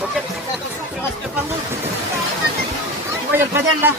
Porque tú sufres más que pan dulce. Y voy al cadenla.